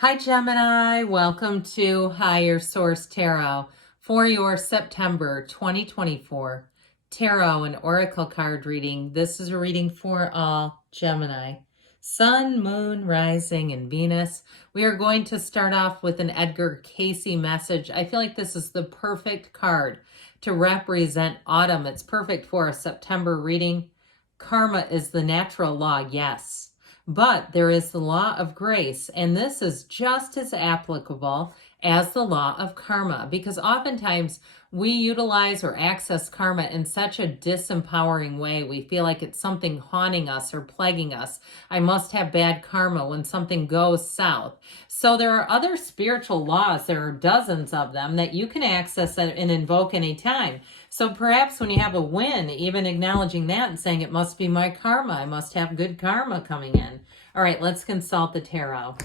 Hi Gemini, welcome to Higher Source Tarot for your September 2024 Tarot and Oracle card reading. This is a reading for all Gemini. Sun, Moon, Rising, and Venus. We are going to start off with an Edgar Cayce message. I feel like this is the perfect card to represent autumn. It's perfect for a September reading. Karma is the natural law, yes. But there is the law of grace, and this is just as applicable as the law of karma, because oftentimes we utilize or access karma in such a disempowering way. We feel like it's something haunting us or plaguing us. I must have bad karma when something goes south. So there are other spiritual laws, there are dozens of them, that you can access and invoke anytime. So perhaps when you have a win, even acknowledging that and saying, it must be my karma, I must have good karma coming in. All right, let's consult the tarot.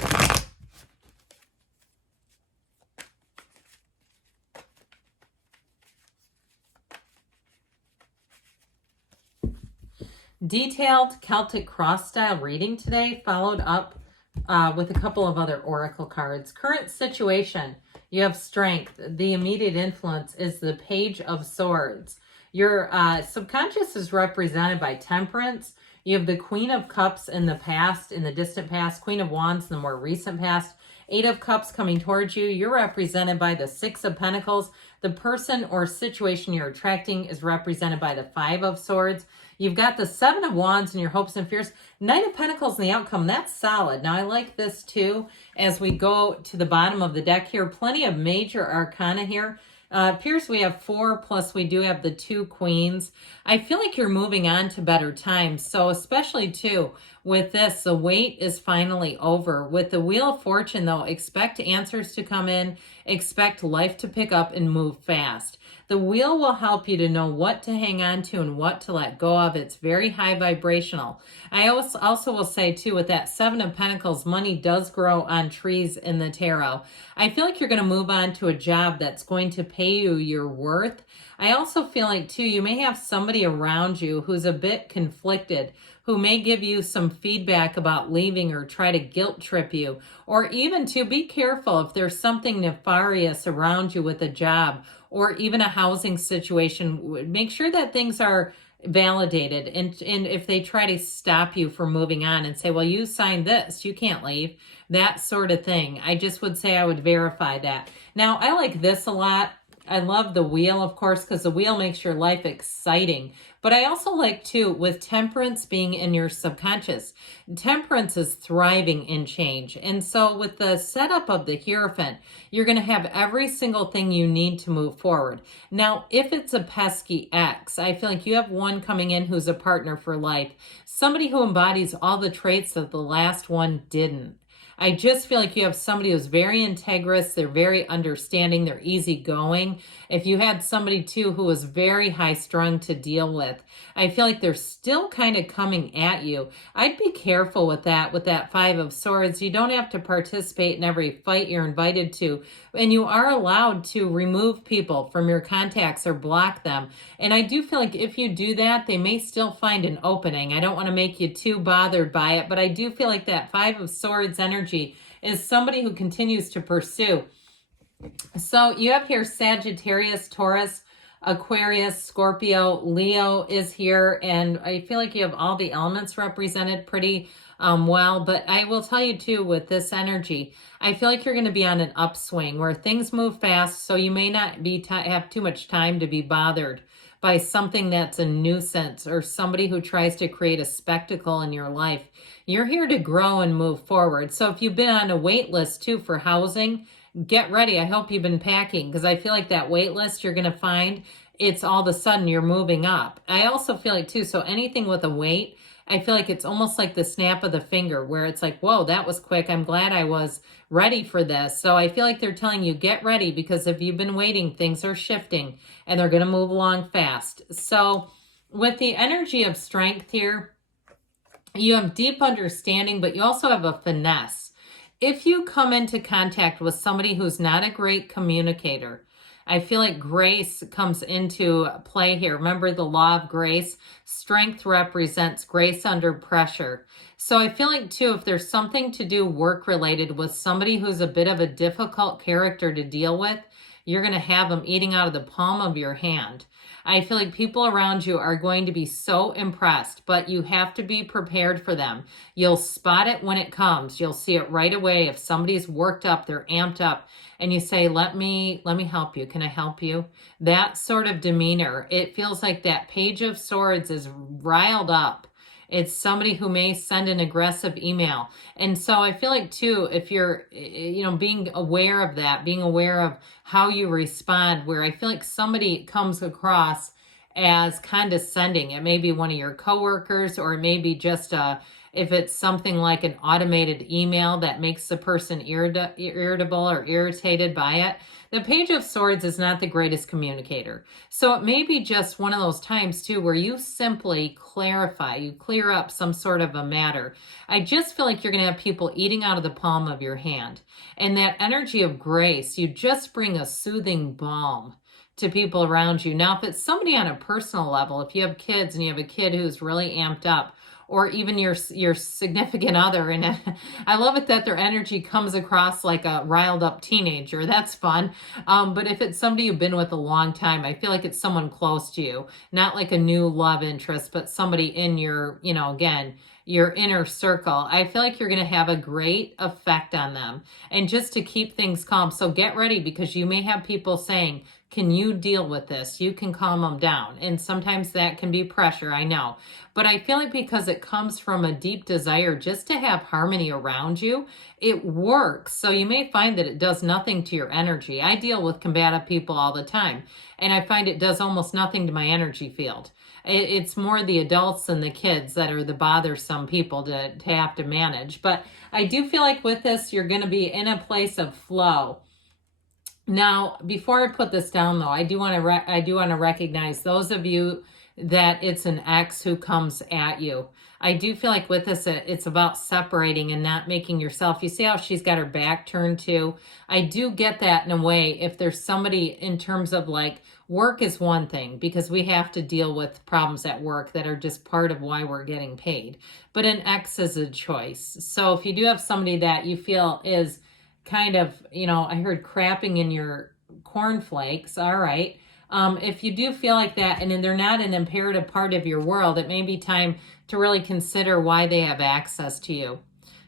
Detailed Celtic cross style reading today, followed up with a couple of other oracle cards. Current situation, you have strength. The immediate influence is the Page of Swords. Your subconscious is represented by Temperance. You have the Queen of Cups in the past, in the distant past, Queen of Wands in the more recent past, Eight of Cups coming towards you. You're represented by the Six of Pentacles. The person or situation you're attracting is represented by the Five of Swords. You've got the Seven of Wands in your hopes and fears. Knight of Pentacles in the outcome. That's solid. Now, I like this too as we go to the bottom of the deck here. Plenty of major arcana here. Appears we have 4, plus we do have the 2 queens. I feel like you're moving on to better times. So especially too, with this, the wait is finally over. With the Wheel of Fortune though, expect answers to come in, expect life to pick up and move fast. The wheel will help you to know what to hang on to and what to let go of. It's very high vibrational. I also will say too, with that Seven of Pentacles, money does grow on trees in the tarot. I feel like you're going to move on to a job that's going to pay you your worth. I also feel like too, you may have somebody around you who's a bit conflicted, who may give you some feedback about leaving or try to guilt trip you, or even to be careful if there's something nefarious around you with a job or even a housing situation. Make sure that things are validated, and if they try to stop you from moving on and say, well, you signed this, you can't leave, that sort of thing, I just would say I would verify that. Now, I like this a lot. I love the wheel, of course, because the wheel makes your life exciting. But I also like, too, with Temperance being in your subconscious, Temperance is thriving in change. And so with the setup of the Hierophant, you're going to have every single thing you need to move forward. Now, if it's a pesky ex, I feel like you have one coming in who's a partner for life, somebody who embodies all the traits that the last one didn't. I just feel like you have somebody who's very integrous, they're very understanding, they're easygoing. If you had somebody too who was very high strung to deal with, I feel like they're still kind of coming at you. I'd be careful with that Five of Swords. You don't have to participate in every fight you're invited to, and you are allowed to remove people from your contacts or block them. And I do feel like if you do that, they may still find an opening. I don't want to make you too bothered by it, but I do feel like that Five of Swords energy is somebody who continues to pursue. So you have here Sagittarius, Taurus, Aquarius, Scorpio, Leo is here, and I feel like you have all the elements represented pretty well. But I will tell you too, with this energy, I feel like you're going to be on an upswing where things move fast, so you may not be have too much time to be bothered by something that's a nuisance or somebody who tries to create a spectacle in your life. You're here to grow and move forward. So if you've been on a wait list too for housing, get ready. I hope you've been packing, because I feel like that wait list you're going to find, it's all of a sudden you're moving up. I also feel like too, so anything with a wait, I feel like it's almost like the snap of the finger where it's like, whoa, that was quick. I'm glad I was ready for this. So I feel like they're telling you, get ready, because if you've been waiting, things are shifting and they're going to move along fast. So with the energy of strength here, you have deep understanding, but you also have a finesse. If you come into contact with somebody who's not a great communicator, I feel like grace comes into play here. Remember the law of grace? Strength represents grace under pressure. So I feel like too, if there's something to do work related with somebody who's a bit of a difficult character to deal with, you're going to have them eating out of the palm of your hand. I feel like people around you are going to be so impressed, but you have to be prepared for them. You'll spot it when it comes. You'll see it right away. If somebody's worked up, they're amped up, and you say, let me help you. Can I help you? That sort of demeanor, it feels like that Page of Swords is riled up. It's somebody who may send an aggressive email. And so I feel like too, if you're, being aware of that, being aware of how you respond, where I feel like somebody comes across as condescending. It may be one of your coworkers, or it may be just if it's something like an automated email that makes the person irritable or irritated by it. The Page of Swords is not the greatest communicator. So it may be just one of those times too where you simply clarify, you clear up some sort of a matter. I just feel like you're going to have people eating out of the palm of your hand. And that energy of grace, you just bring a soothing balm to people around you. Now, if it's somebody on a personal level, if you have kids and you have a kid who's really amped up, or even your significant other, and I love it that their energy comes across like a riled up teenager. That's fun. But if it's somebody you've been with a long time, I feel like it's someone close to you, not like a new love interest, but somebody in your, again, your inner circle. I feel like you're going to have a great effect on them, and just to keep things calm. So get ready, because you may have people saying, can you deal with this? You can calm them down. And sometimes that can be pressure, I know. But I feel like because it comes from a deep desire just to have harmony around you, it works. So you may find that it does nothing to your energy. I deal with combative people all the time, and I find it does almost nothing to my energy field. It's more the adults and the kids that are the bothersome people to have to manage. But I do feel like with this, you're going to be in a place of flow. Now, before I put this down, though, I do want to recognize those of you that it's an ex who comes at you. I do feel like with this, it's about separating and not making yourself. You see how she's got her back turned to? I do get that in a way. If there's somebody in terms of like work is one thing, because we have to deal with problems at work that are just part of why we're getting paid. But an ex is a choice. So if you do have somebody that you feel is kind of, I heard crapping in your cornflakes. All right. If you do feel like that, and they're not an imperative part of your world, it may be time to really consider why they have access to you.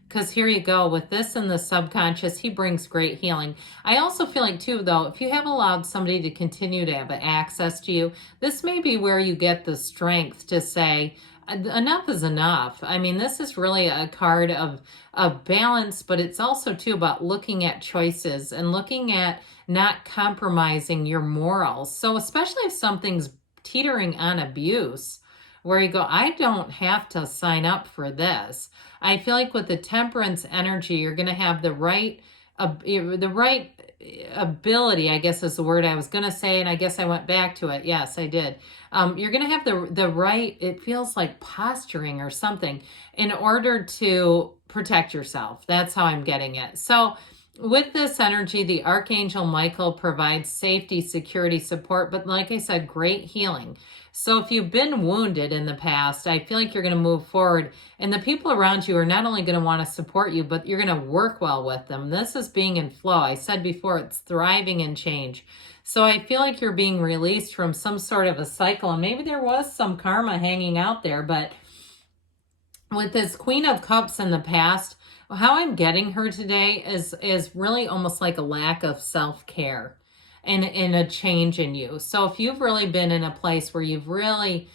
Because here you go, with this in the subconscious, he brings great healing. I also feel like too, though, if you have allowed somebody to continue to have access to you, this may be where you get the strength to say, enough is enough. I mean, this is really a card of balance, but it's also too about looking at choices and looking at not compromising your morals. So especially if something's teetering on abuse, where you go, I don't have to sign up for this. I feel like with the Temperance energy, you're going to have the right ability, I guess is the word I was going to say, and I guess I went back to it. Yes, I did. You're going to have the right, it feels like posturing or something, in order to protect yourself. That's how I'm getting it. So with this energy, the Archangel Michael provides safety, security, support, but like I said, great healing. So if you've been wounded in the past, I feel like you're going to move forward, and the people around you are not only going to want to support you, but you're going to work well with them. This is being in flow. I said before, it's thriving in change. So I feel like you're being released from some sort of a cycle, and maybe there was some karma hanging out there, but with this Queen of Cups in the past, how I'm getting her today is really almost like a lack of self-care and a change in you. So if you've really been in a place where you've really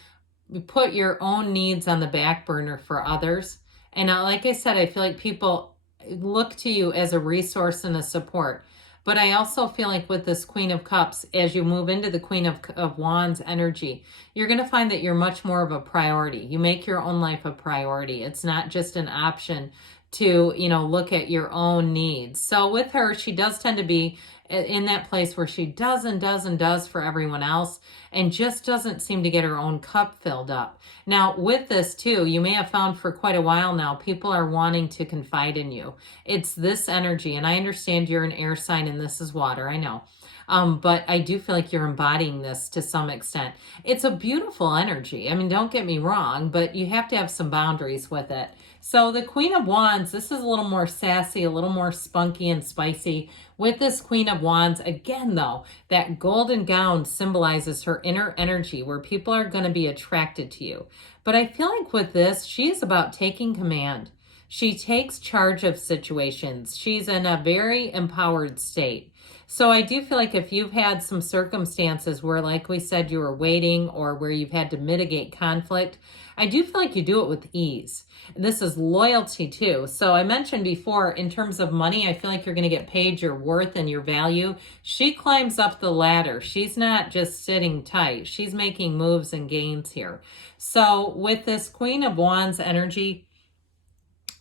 put your own needs on the back burner for others, and like I said, I feel like people look to you as a resource and a support. But I also feel like with this Queen of Cups, as you move into the Queen of Wands energy, you're going to find that you're much more of a priority. You make your own life a priority. It's not just an option to, look at your own needs. So with her, she does tend to be in that place where she does and does and does for everyone else, and just doesn't seem to get her own cup filled up. Now with this too, you may have found for quite a while now, people are wanting to confide in you. It's this energy, and I understand you're an air sign and this is water, I know. But I do feel like you're embodying this to some extent. It's a beautiful energy. I mean, don't get me wrong, but you have to have some boundaries with it. So the Queen of Wands, this is a little more sassy, a little more spunky and spicy. With this Queen of Wands, again though, that golden gown symbolizes her inner energy where people are going to be attracted to you. But I feel like with this, she's about taking command. She takes charge of situations. She's in a very empowered state. So I do feel like if you've had some circumstances where, like we said, you were waiting or where you've had to mitigate conflict, I do feel like you do it with ease. And this is loyalty too. So I mentioned before, in terms of money, I feel like you're going to get paid your worth and your value. She climbs up the ladder. She's not just sitting tight. She's making moves and gains here. So with this Queen of Wands energy,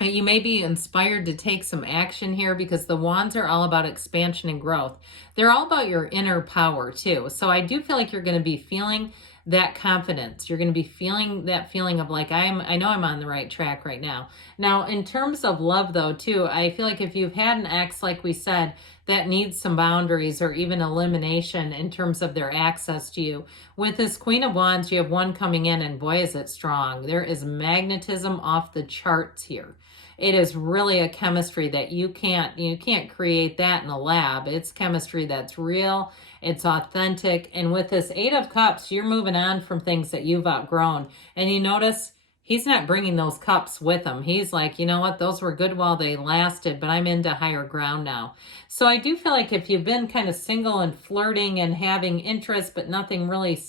you may be inspired to take some action here because the wands are all about expansion and growth. They're all about your inner power too. So I do feel like you're going to be feeling that confidence. You're going to be feeling that feeling of like, I know I'm on the right track right now. Now, in terms of love though, too, I feel like if you've had an ex, like we said, that needs some boundaries or even elimination in terms of their access to you. With this Queen of Wands, you have one coming in and boy, is it strong. There is magnetism off the charts here. It is really a chemistry that you can't create that in a lab. It's chemistry that's real. It's authentic. And with this Eight of Cups, you're moving on from things that you've outgrown. And you notice he's not bringing those cups with him. He's like, you know what? Those were good while they lasted, but I'm into higher ground now. So I do feel like if you've been kind of single and flirting and having interest, but nothing really,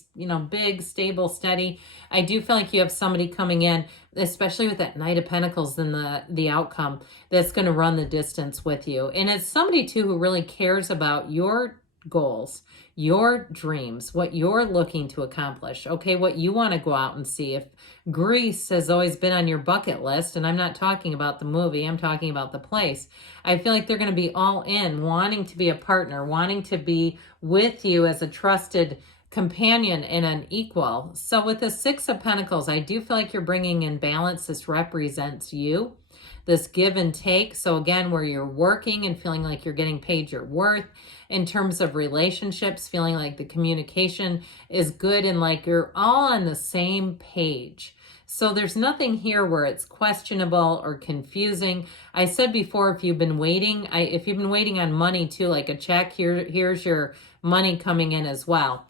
big, stable, steady, I do feel like you have somebody coming in, especially with that Knight of Pentacles and the outcome, that's going to run the distance with you. And it's somebody too who really cares about your goals, your dreams, what you're looking to accomplish, okay, what you want to go out and see. If Greece has always been on your bucket list, and I'm not talking about the movie, I'm talking about the place, I feel like they're going to be all in, wanting to be a partner, wanting to be with you as a trusted companion and an equal. So with the Six of Pentacles, I do feel like you're bringing in balance. This represents you, this give and take. So again, where you're working and feeling like you're getting paid your worth. In terms of relationships, feeling like the communication is good and like you're all on the same page. So there's nothing here where it's questionable or confusing. I said before, if you've been waiting on money too, like a check, here's your money coming in as well.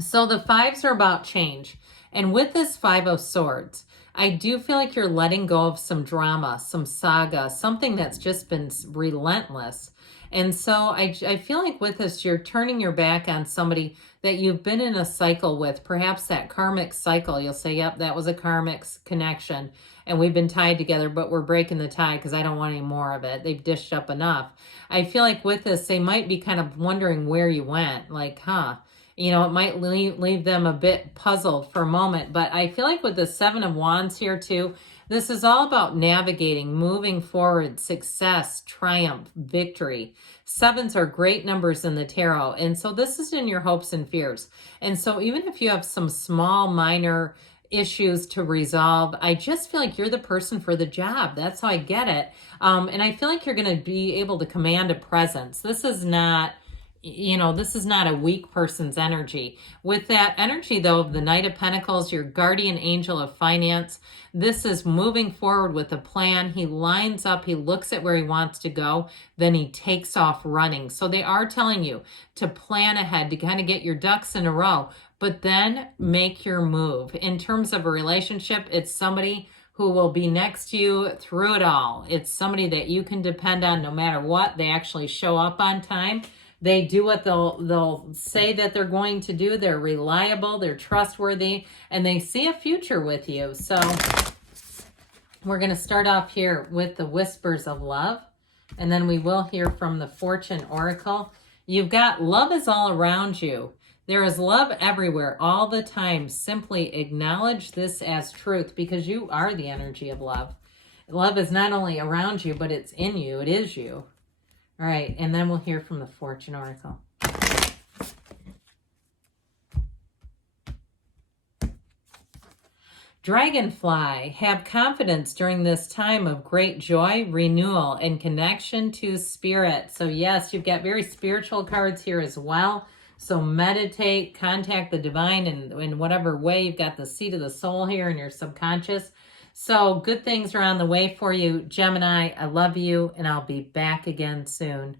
So the fives are about change. And with this Five of Swords, I do feel like you're letting go of some drama, some saga, something that's just been relentless. And so I feel like with this, you're turning your back on somebody that you've been in a cycle with, perhaps that karmic cycle. You'll say, yep, that was a karmic connection and we've been tied together, but we're breaking the tie because I don't want any more of it. They've dished up enough. I feel like with this, they might be kind of wondering where you went, like, it might leave them a bit puzzled for a moment, but I feel like with the Seven of Wands here too, this is all about navigating, moving forward, success, triumph, victory. Sevens are great numbers in the tarot, and so this is in your hopes and fears. And so even if you have some small, minor issues to resolve, I just feel like you're the person for the job. That's how I get it. And I feel like you're going to be able to command a presence. This is not a weak person's energy. With that energy, though, of the Knight of Pentacles, your guardian angel of finance, this is moving forward with a plan. He lines up, he looks at where he wants to go, then he takes off running. So they are telling you to plan ahead, to kind of get your ducks in a row, but then make your move. In terms of a relationship, it's somebody who will be next to you through it all. It's somebody that you can depend on no matter what. They actually show up on time. They do what they'll say that they're going to do. They're reliable, they're trustworthy, and they see a future with you. So we're going to start off here with the Whispers of Love, and then we will hear from the Fortune Oracle. You've got love is all around you. There is love everywhere all the time. Simply acknowledge this as truth because you are the energy of love. Love is not only around you, but it's in you. It is you. All right, and then we'll hear from the Fortune Oracle. Dragonfly, have confidence during this time of great joy, renewal, and connection to spirit. So yes, you've got very spiritual cards here as well. So meditate, contact the divine in whatever way. You've got the seat of the soul here in your subconscious. So good things are on the way for you, Gemini. I love you, and I'll be back again soon.